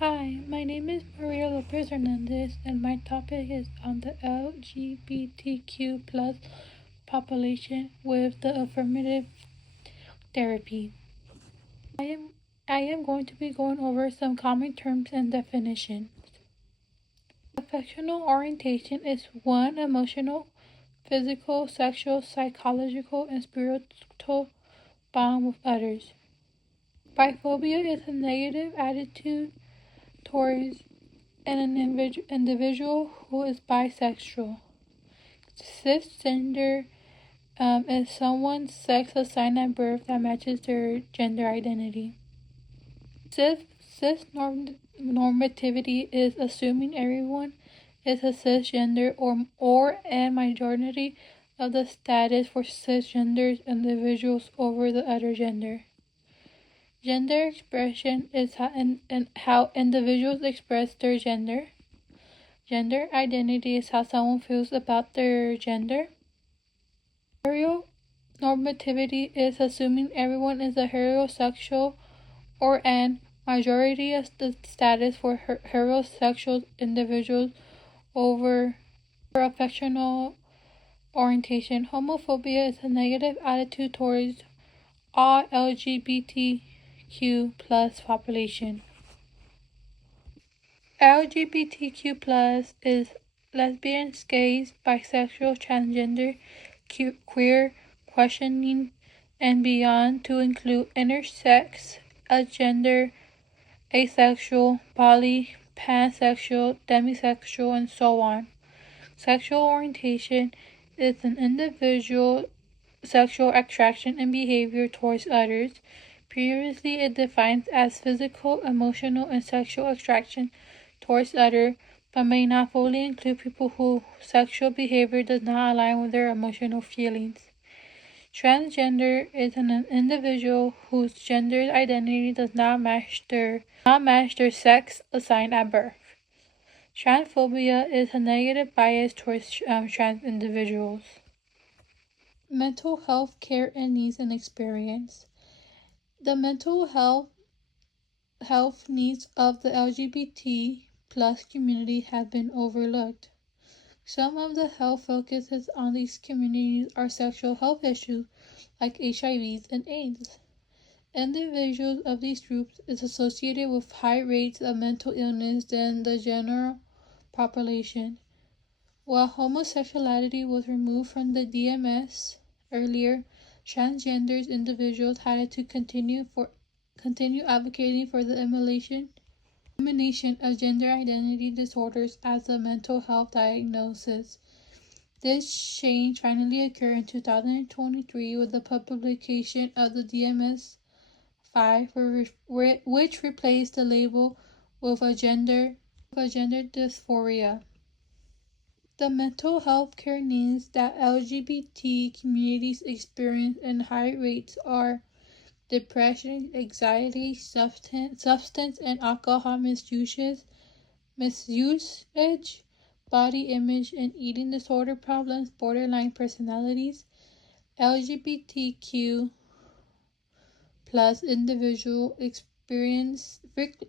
Hi, my name is Maria Lopez Hernandez, and my topic is on the LGBTQ plus population with the affirmative therapy. I am going to be going over some common terms and definitions. Affectional orientation is one emotional, physical, sexual, psychological, and spiritual bond with others. Biphobia is a negative attitude towards an individual who is bisexual. Cisgender is someone's sex assigned at birth that matches their gender identity. Cis-normativity is assuming everyone is a cisgender or a majority of the status for cisgender individuals over the other gender. Gender expression is how individuals express their gender. Gender identity is how someone feels about their gender. Heteronormativity is assuming everyone is a heterosexual or an majority of the status for heterosexual individuals over affectional orientation. Homophobia is a negative attitude towards all LGBTQ plus population. LGBTQ plus is lesbians, gays, bisexual, transgender, queer, questioning, and beyond to include intersex, agender, asexual, poly, pansexual, demisexual, and so on. Sexual orientation is an individual's sexual attraction and behavior towards others. Previously, it defined as physical, emotional, and sexual attraction towards others, but may not fully include people whose sexual behavior does not align with their emotional feelings. Transgender is an individual whose gender identity does not match their sex assigned at birth. Transphobia is a negative bias towards trans individuals. Mental health care and needs and experience. The mental health needs of the LGBT plus community have been overlooked. Some of the health focuses on these communities are sexual health issues like HIV and AIDS. Individuals of these groups is associated with high rates of mental illness than the general population. While homosexuality was removed from the DMS earlier, transgender individuals had to continue advocating for the elimination of gender identity disorders as a mental health diagnosis. This change finally occurred in 2023 with the publication of the DMS-5, which replaced the label with a gender dysphoria. The mental health care needs that LGBT communities experience in high rates are depression, anxiety, substance and alcohol misuse, body image and eating disorder problems, borderline personalities. LGBTQ plus individuals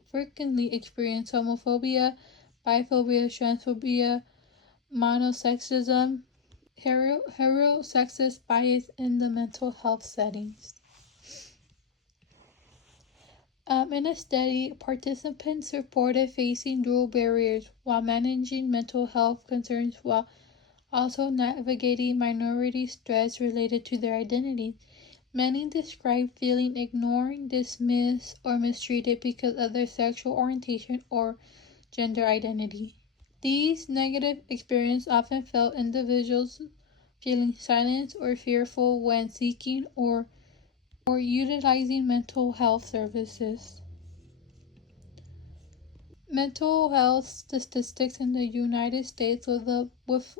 frequently experience homophobia, biphobia, transphobia, monosexism, heterosexist bias in the mental health settings. In a study, participants reported facing dual barriers while managing mental health concerns while also navigating minority stress related to their identity. Many described feeling ignored, dismissed, or mistreated because of their sexual orientation or gender identity. These negative experiences often felt individuals feeling silenced or fearful when seeking or utilizing mental health services. Mental health statistics in the United States with the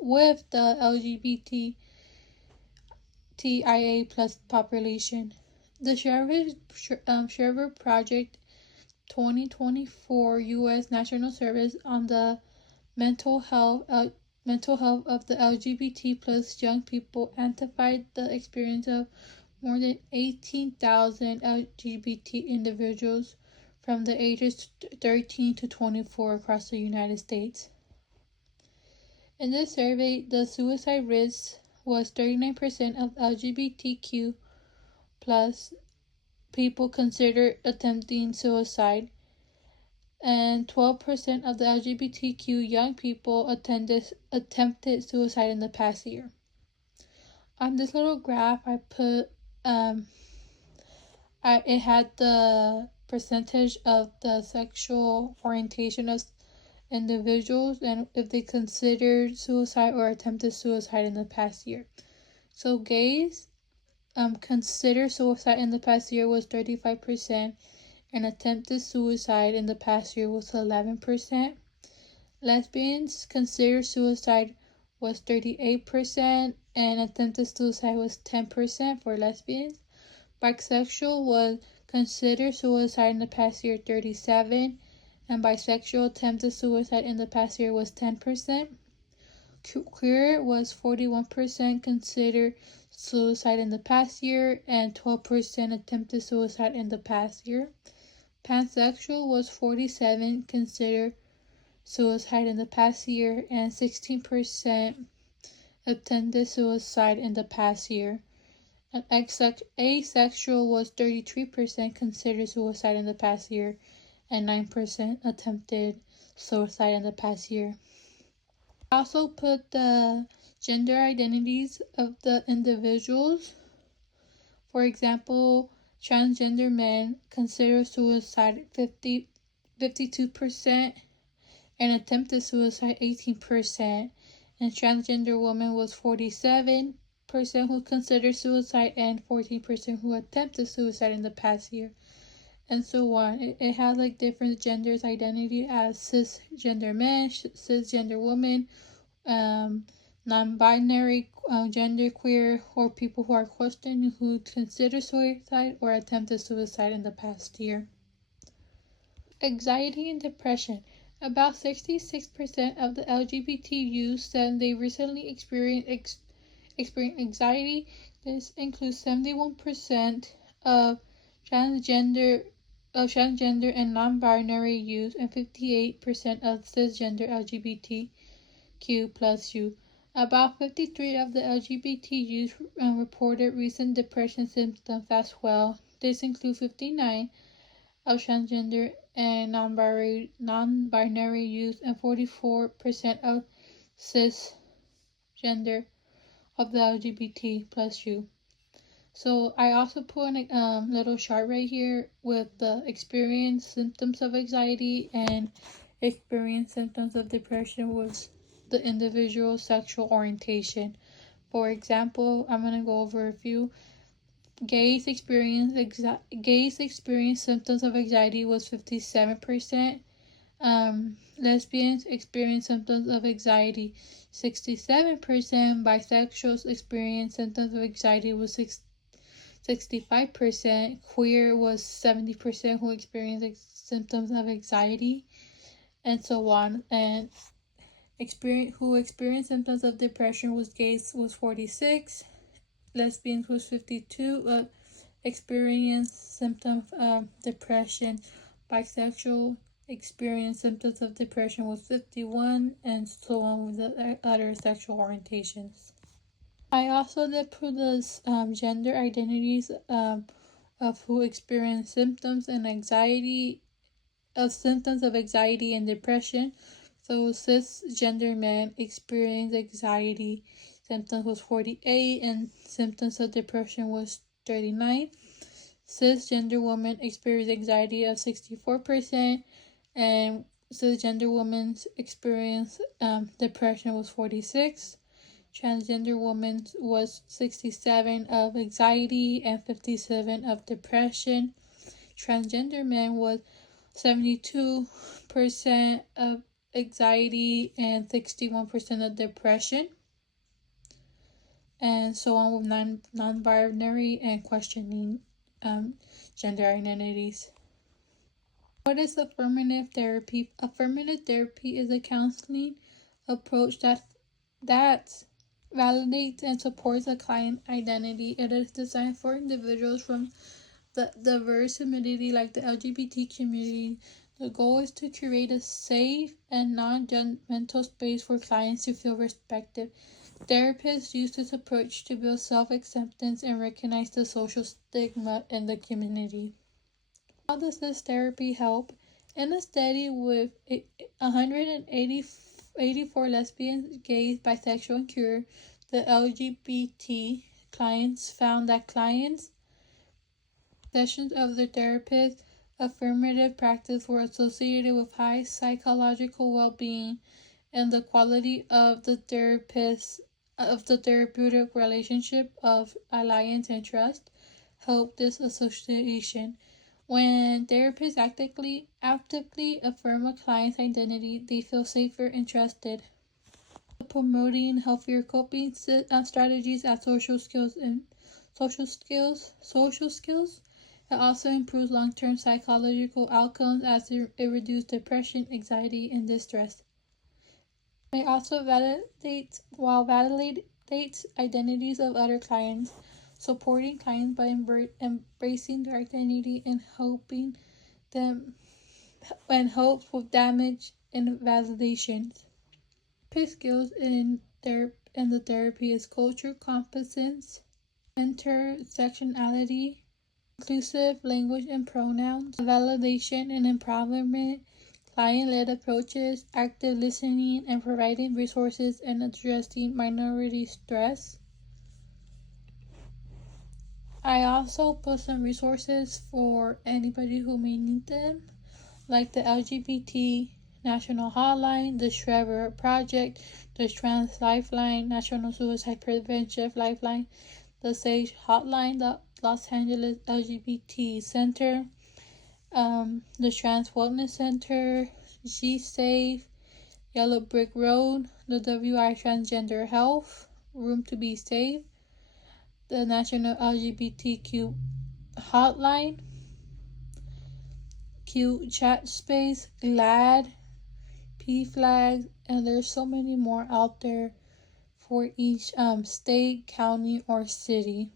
LGBTIA plus population. The Shriver Project 2024 U.S. National Service on the mental health of the LGBT plus young people identified the experience of more than 18,000 LGBT individuals from the ages 13 to 24 across the United States. In this survey, the suicide risk was 39% of LGBTQ plus people considered attempting suicide, and 12% of the LGBTQ young people attempted suicide in the past year. On this little graph, I put it had the percentage of the sexual orientation of individuals and if they considered suicide or attempted suicide in the past year. So gays consider suicide in the past year was 35%, and attempted suicide in the past year was 11%. Lesbians consider suicide was 38%, and attempted suicide was 10% for lesbians. Bisexual was considered suicide in the past year 37%, and bisexual attempted suicide in the past year was 10%. Queer was 41% considered suicide in the past year, and 12% attempted suicide in the past year. Pansexual was 47% considered suicide in the past year, and 16% attempted suicide in the past year. And asexual was 33% considered suicide in the past year, and 9% attempted suicide in the past year. I also put the gender identities of the individuals. For example, transgender men consider suicide 52%, and attempted suicide 18%, and transgender women was 47% who considered suicide and 14% who attempted suicide in the past year, and so on. It has like different genders identity as cisgender men, cisgender women, non-binary, genderqueer, or people who are questioning who consider suicide or attempted suicide in the past year. Anxiety and depression. About 66% of the LGBT youth said they recently experienced anxiety. This includes 71% of transgender and non-binary youth, and 58% of cisgender LGBTQ plus youth. About 53% of the LGBT youth reported recent depression symptoms as well. This includes 59% of transgender and non-binary youth, and 44% of cisgender of the LGBT plus youth. So I also put a little chart right here with the experience symptoms of anxiety and experience symptoms of depression with the individual sexual orientation. For example, I'm going to go over a few. Gays experience symptoms of anxiety was 57%. Lesbians experience symptoms of anxiety 67%. Bisexuals experience symptoms of anxiety was 65%. Queer was 70% who experienced symptoms of anxiety, and so on. And who experienced symptoms of depression was gays was 46%. Lesbians was 52%, experienced symptoms of depression. Bisexual experienced symptoms of depression was 51%, and so on with the other sexual orientations. I also did put the gender identities of who experience symptoms and anxiety symptoms of anxiety and depression. So cisgender men experience anxiety symptoms was 48%, and symptoms of depression was 39%. Cisgender women experience anxiety of 64%, and cisgender women's experience depression was 46%. Transgender women was 67% of anxiety and 57% of depression. Transgender men was 72% of anxiety and 61% of depression, and so on with non-binary and questioning gender identities. What is affirmative therapy? Affirmative therapy is a counseling approach that validates and supports a client identity. It is designed for individuals from the diverse community like the LGBT community. The goal is to create a safe and non-judgmental space for clients to feel respected. Therapists use this approach to build self-acceptance and recognize the social stigma in the community. How does this therapy help? In a study with 184 lesbians, gays, bisexual, and queer, the LGBT clients found that sessions of their therapist's affirmative practice were associated with high psychological well-being, and the quality of the therapeutic relationship of alliance and trust helped this association. When therapists actively affirm a client's identity, they feel safer and trusted. Promoting healthier coping strategies as social skills. It also improves long-term psychological outcomes as it reduces depression, anxiety, and distress. It also validates identities of other clients, supporting clients by embracing their identity and helping them and helps with damage and validations. Therapy skills in the therapy is cultural competence, intersectionality, inclusive language and pronouns, validation and empowerment, client-led approaches, active listening, and providing resources and addressing minority stress. I also put some resources for anybody who may need them, like the LGBT National Hotline, the Trevor Project, the Trans Lifeline, National Suicide Prevention Lifeline, the SAGE Hotline, the Los Angeles LGBT Center, the Trans Wellness Center, G-Safe, Yellow Brick Road, the WI Transgender Health, Room to Be Safe, the National LGBTQ Hotline, Q Chat Space, GLAD, P-Flags, and there's so many more out there for each state, county, or city.